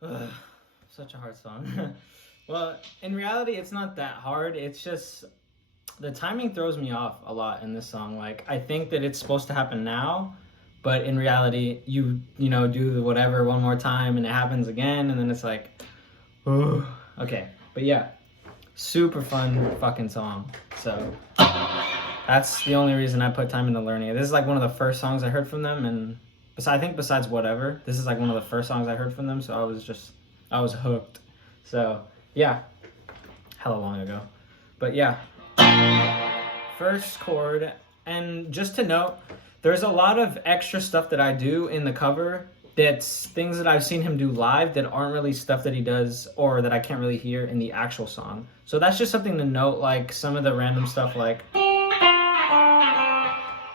Ugh, such a hard song. Well, in reality, it's not that hard. It's just the timing throws me off a lot in this song. Like, I think that it's supposed to happen now, but in reality, you know, do the whatever one more time and it happens again, and then it's like, oh, okay. But yeah, super fun fucking song. So that's the only reason I put time into learning it. This is like one of the first songs I heard from them, and I think besides Whatever, this is like one of the first songs I heard from them, so I was hooked. So yeah, hella long ago. But yeah, first chord, and just to note, there's a lot of extra stuff that I do in the cover that's things that I've seen him do live that aren't really stuff that he does or that I can't really hear in the actual song. So that's just something to note, like some of the random stuff like...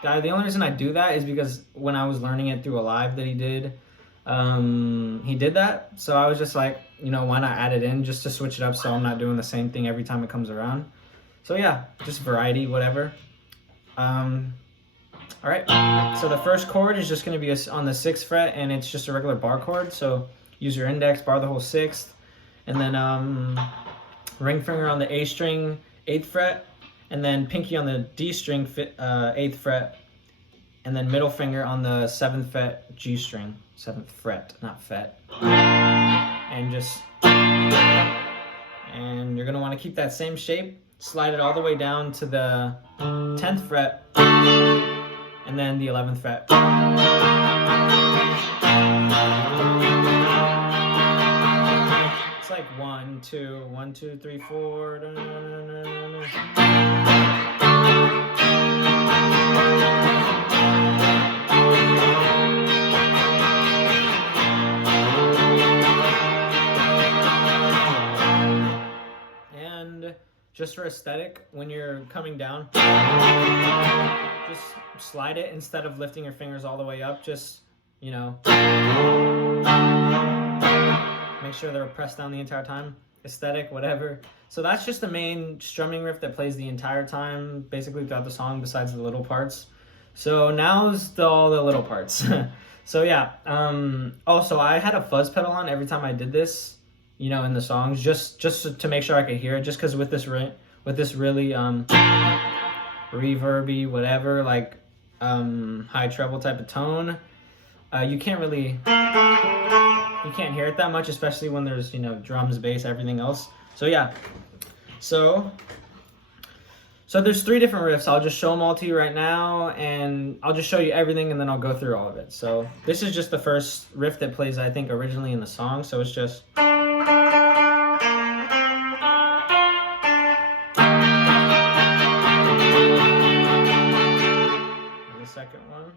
The only reason I do that is because when I was learning it through a live that he did that. So I was just like, you know, why not add it in just to switch it up so I'm not doing the same thing every time it comes around. So yeah, just variety, whatever. All right, so the first chord is just going to be on the 6th fret, and it's just a regular bar chord. So use your index, bar the whole 6th, and then ring finger on the A string, 8th fret, and then pinky on the D string, 8th fret, and then middle finger on the 7th fret, G string, 7th fret, not fet. And you're going to want to keep that same shape, slide it all the way down to the 10th fret, and then the 11th fret. It's like 1, 2, 1, 2, 3, 4. And just for aesthetic, when you're coming down, just slide it instead of lifting your fingers all the way up. Just, you know, make sure they're pressed down the entire time. Aesthetic, whatever. So that's just the main strumming riff that plays the entire time, basically throughout the song, besides the little parts. So now's all the little parts. So yeah. Also, I had a fuzz pedal on every time I did this, you know, in the songs, just to make sure I could hear it. Just because with this really reverby, whatever, like high treble type of tone, you can't hear it that much, especially when there's, you know, drums, bass, everything else. So yeah, so there's 3 different riffs. I'll just show them all to you right now, and I'll just show you everything, and then I'll go through all of it. So this is just the first riff that plays, I think, originally in the song. So it's just... second one.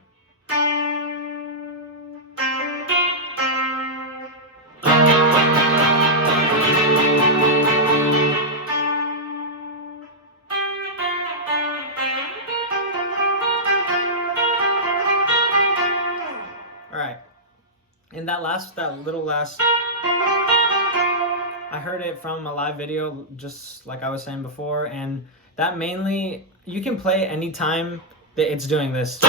All right. And that little last, I heard it from a live video, just like I was saying before, and that mainly, you can play anytime that it's doing this.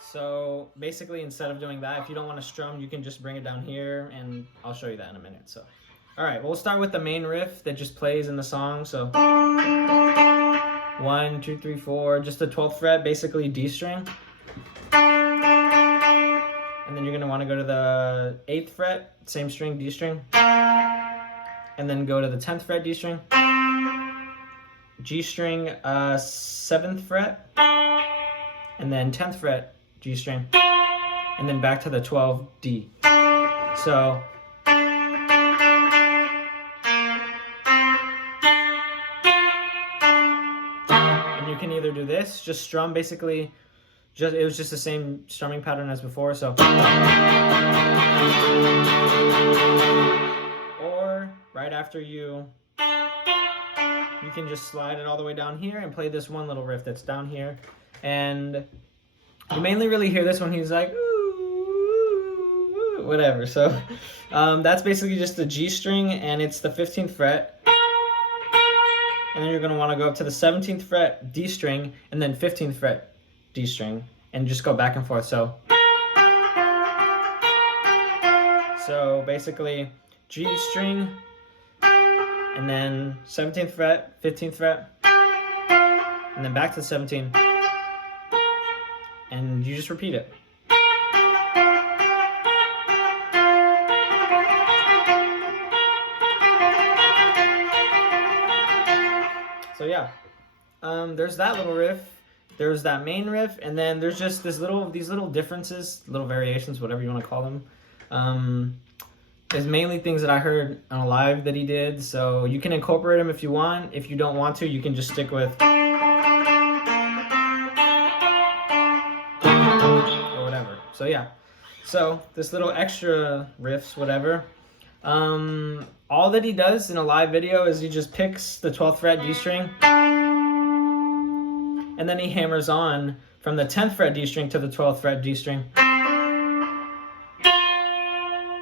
So basically, instead of doing that, if you don't want to strum, you can just bring it down here, and I'll show you that in a minute. So, all right, we'll start with the main riff that just plays in the song. So 1, 2, 3, 4, just the 12th fret, basically D string. And then you're gonna want to go to the 8th fret, same string, D string. And then go to the 10th fret, D string. G string, 7th fret, and then 10th fret, G string, and then back to the 12 D. So, and you can either do this, just strum basically, it was just the same strumming pattern as before, so. Or, right after you can just slide it all the way down here and play this one little riff that's down here. And you mainly really hear this when he's like, ooh, whatever. So that's basically just the G string, and it's the 15th fret. And then you're going to want to go up to the 17th fret, D string, and then 15th fret, D string, and just go back and forth. So So basically G string, and then 17th fret, 15th fret, and then back to the 17, and you just repeat it. So yeah, there's that little riff, there's that main riff, and then there's just these little differences, little variations, whatever you want to call them. There's mainly things that I heard on a live that he did, so you can incorporate them if you want. If you don't want to, you can just stick with or whatever. So yeah, so this little extra riffs, whatever. All that he does in a live video is he just picks the 12th fret D string, and then he hammers on from the 10th fret D string to the 12th fret D string.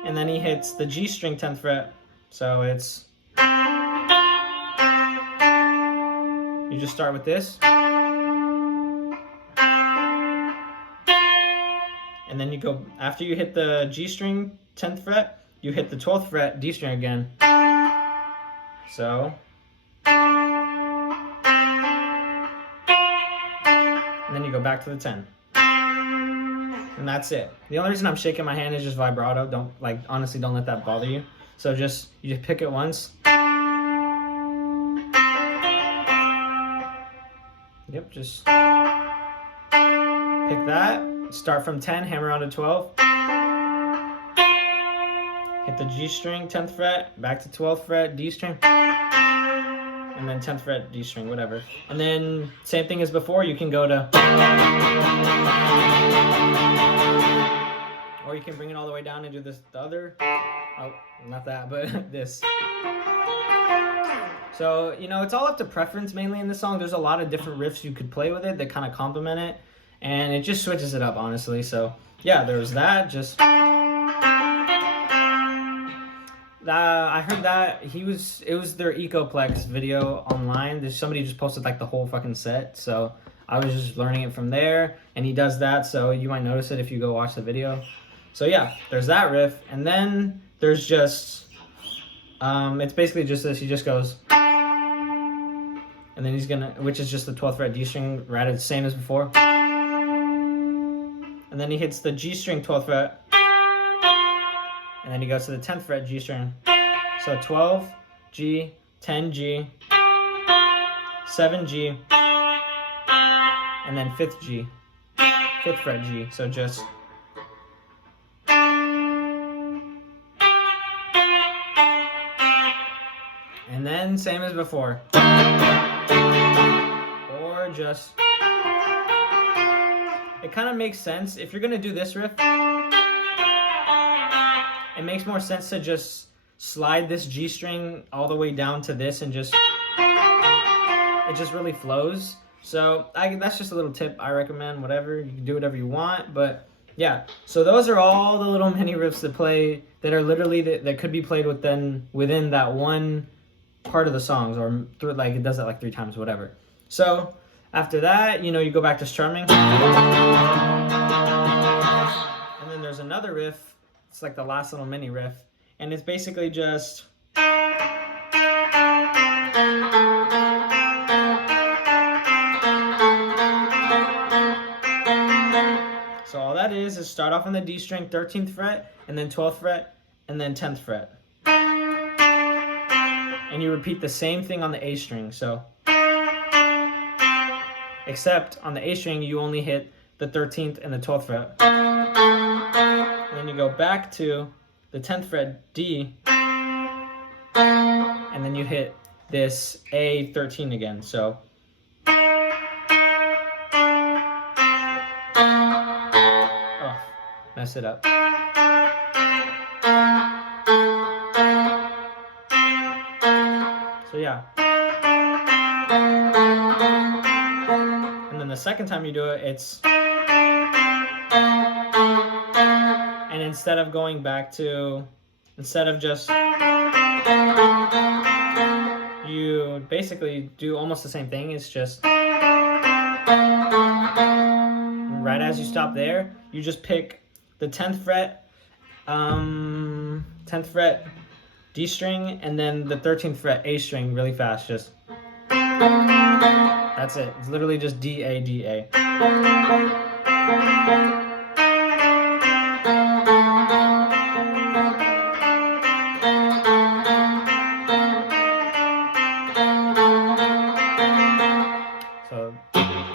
And then he hits the G string 10th fret. So it's, you just start with this. And then you go, after you hit the G string 10th fret, you hit the 12th fret D string again. So, and then you go back to the 10. And that's it. The only reason I'm shaking my hand is just vibrato. Don't, like, honestly, don't let that bother you. So just, you just pick it once. Yep, just pick that. Start from 10, hammer on to 12. Hit the G string, 10th fret, back to 12th fret, D string. And then 10th fret, D string, whatever. And then, same thing as before, you can go to, or you can bring it all the way down and do this, the other, oh, not that, but this. So, you know, it's all up to preference mainly in this song. There's a lot of different riffs you could play with it that kind of complement it, and it just switches it up, honestly. So, yeah, there's that, just... I heard that it was their Ecoplex video online. Somebody just posted like the whole fucking set, so I was just learning it from there, and he does that, so you might notice it if you go watch the video. So yeah, there's that riff, and then there's just it's basically just this. He just goes, and then he's gonna, which is just the 12th fret D string, right, the same as before, and then he hits the G string 12th fret. And then he goes to the 10th fret G string. So 12, G, 10, G, 7, G, and then 5th G, 5th fret G. So just... And then same as before. Or just... It kind of makes sense. If you're going to do this riff, it makes more sense to just slide this G string all the way down to this and just, it just really flows. So that's just a little tip I recommend, whatever. You can do whatever you want, but yeah. So those are all the little mini riffs that play, that are literally, that could be played within that one part of the songs, or like it does it like 3 times, whatever. So after that, you know, you go back to strumming. And then there's another riff. It's like the last little mini riff, and it's basically just so all that is start off on the D string 13th fret, and then 12th fret, and then 10th fret, and you repeat the same thing on the A string. So except on the A string you only hit the 13th and the 12th fret. And then you go back to the 10th fret D, and then you hit this A13 again. So oh, mess it up. So yeah. And then the second time you do it, it's, and instead of going back to, instead of just, you basically do almost the same thing. It's just, right as you stop there, you just pick the 10th fret, 10th fret D string, and then the 13th fret A string really fast. Just that's it. It's literally just D A D A. So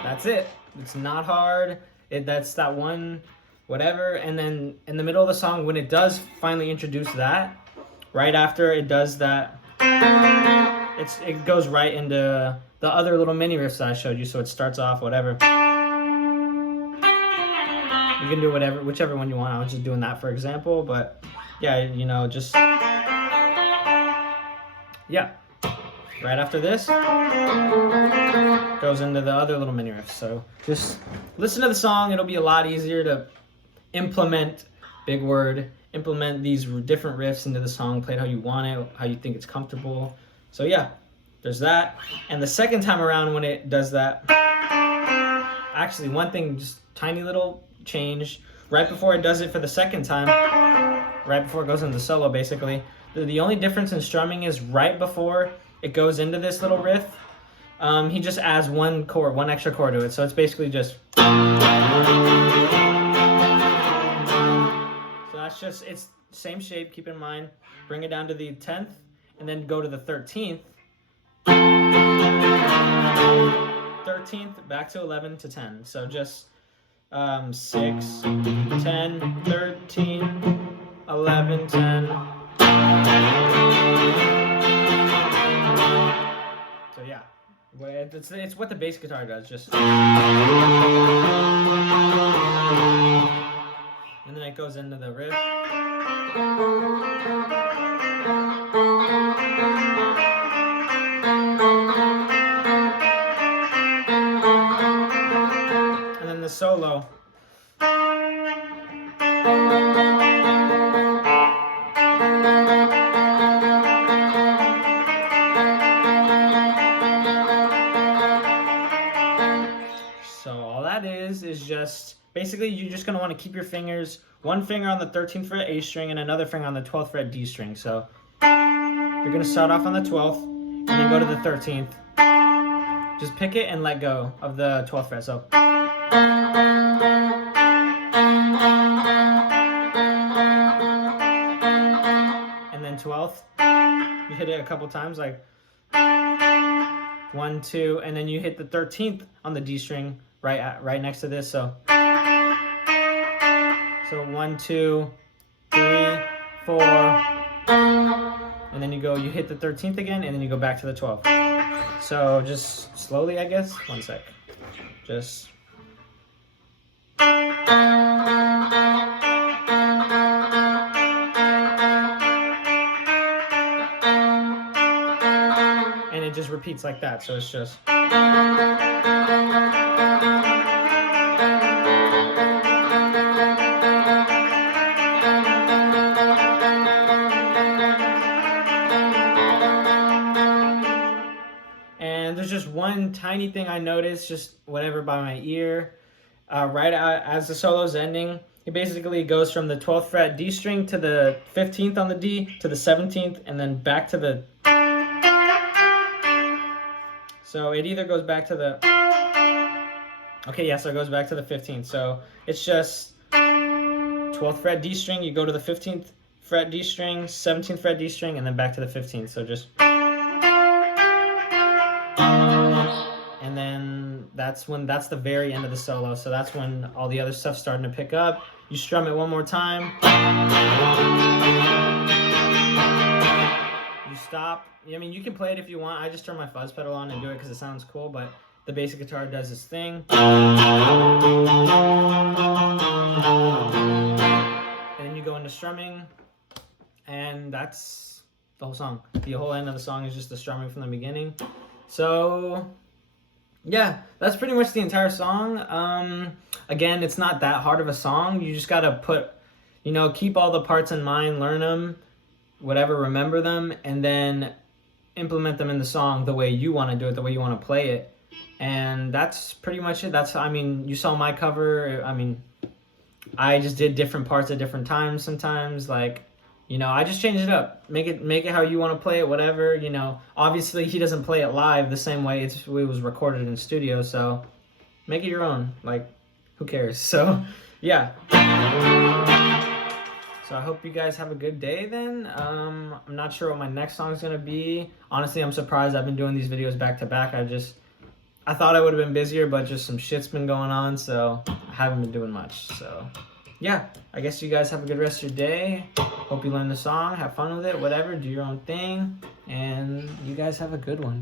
that's it. It's not hard. That's that one, whatever. And then in the middle of the song, when it does finally introduce that, right after it does that, it goes right into the other little mini riffs that I showed you. So it starts off whatever. You can do whichever one you want. I was just doing that for example, but yeah, you know, just yeah. Right after this, goes into the other little mini riffs. So just listen to the song. It'll be a lot easier to implement, big word, implement these different riffs into the song, play it how you want it, how you think it's comfortable. So yeah, there's that. And the second time around when it does that, actually one thing, just tiny little change. Right before it does it for the second time, right before it goes into the solo basically, the only difference in strumming is right before it goes into this little riff, he just adds one extra chord to it. So it's basically just, so that's just, it's same shape, keep in mind, bring it down to the 10th, and then go to the 13th, 13th, back to 11 to 10. So just 6, 10, 13, 11, 10. So yeah, it's what the bass guitar does, just. And then it goes into the riff. And then the solo. So all that is just basically you're just going to want to keep your fingers, one finger on the 13th fret A string and another finger on the 12th fret D string. So you're going to start off on the 12th and then go to the 13th. Just pick it and let go of the 12th fret. So and then 12th, you hit it a couple times, like 1, 2, and then you hit the 13th on the D string right next to this. So 1, 2, 3, 4, and then you hit the 13th again, and then you go back to the 12th. So just slowly, I guess. One sec. Just. And it just repeats like that. So it's just. And there's just one tiny thing I noticed, just whatever by my ear. Right as the solo's ending, it basically goes from the 12th fret D string to the 15th on the D to the 17th, and then back to the. So it either goes back to the. Okay, yeah, so it goes back to the 15th. So it's just 12th fret D string, you go to the 15th fret D string, 17th fret D string, and then back to the 15th. So just. And then that's the very end of the solo. So that's when all the other stuff's starting to pick up. You strum it one more time. You stop. I mean, you can play it if you want. I just turn my fuzz pedal on and do it because it sounds cool, but the basic guitar does its thing. And then you go into strumming, and that's the whole song. The whole end of the song is just the strumming from the beginning. So yeah, that's pretty much the entire song. Again, it's not that hard of a song. You just gotta keep all the parts in mind, learn them, whatever, remember them, and then implement them in the song the way you want to do it, the way you want to play it. And that's pretty much it. You saw my cover. I just did different parts at different times sometimes. Like, You know, I just changed it up. Make it how you want to play it, whatever. You know, obviously he doesn't play it live the same way it was recorded in studio, so make it your own. Like, who cares? So, yeah. So I hope you guys have a good day then. I'm not sure what my next song is going to be. Honestly, I'm surprised. I've been doing these videos back to back. I thought I would have been busier, but just some shit's been going on, so I haven't been doing much. So, yeah, I guess you guys have a good rest of your day. Hope you learn the song, have fun with it, whatever, do your own thing, and you guys have a good one.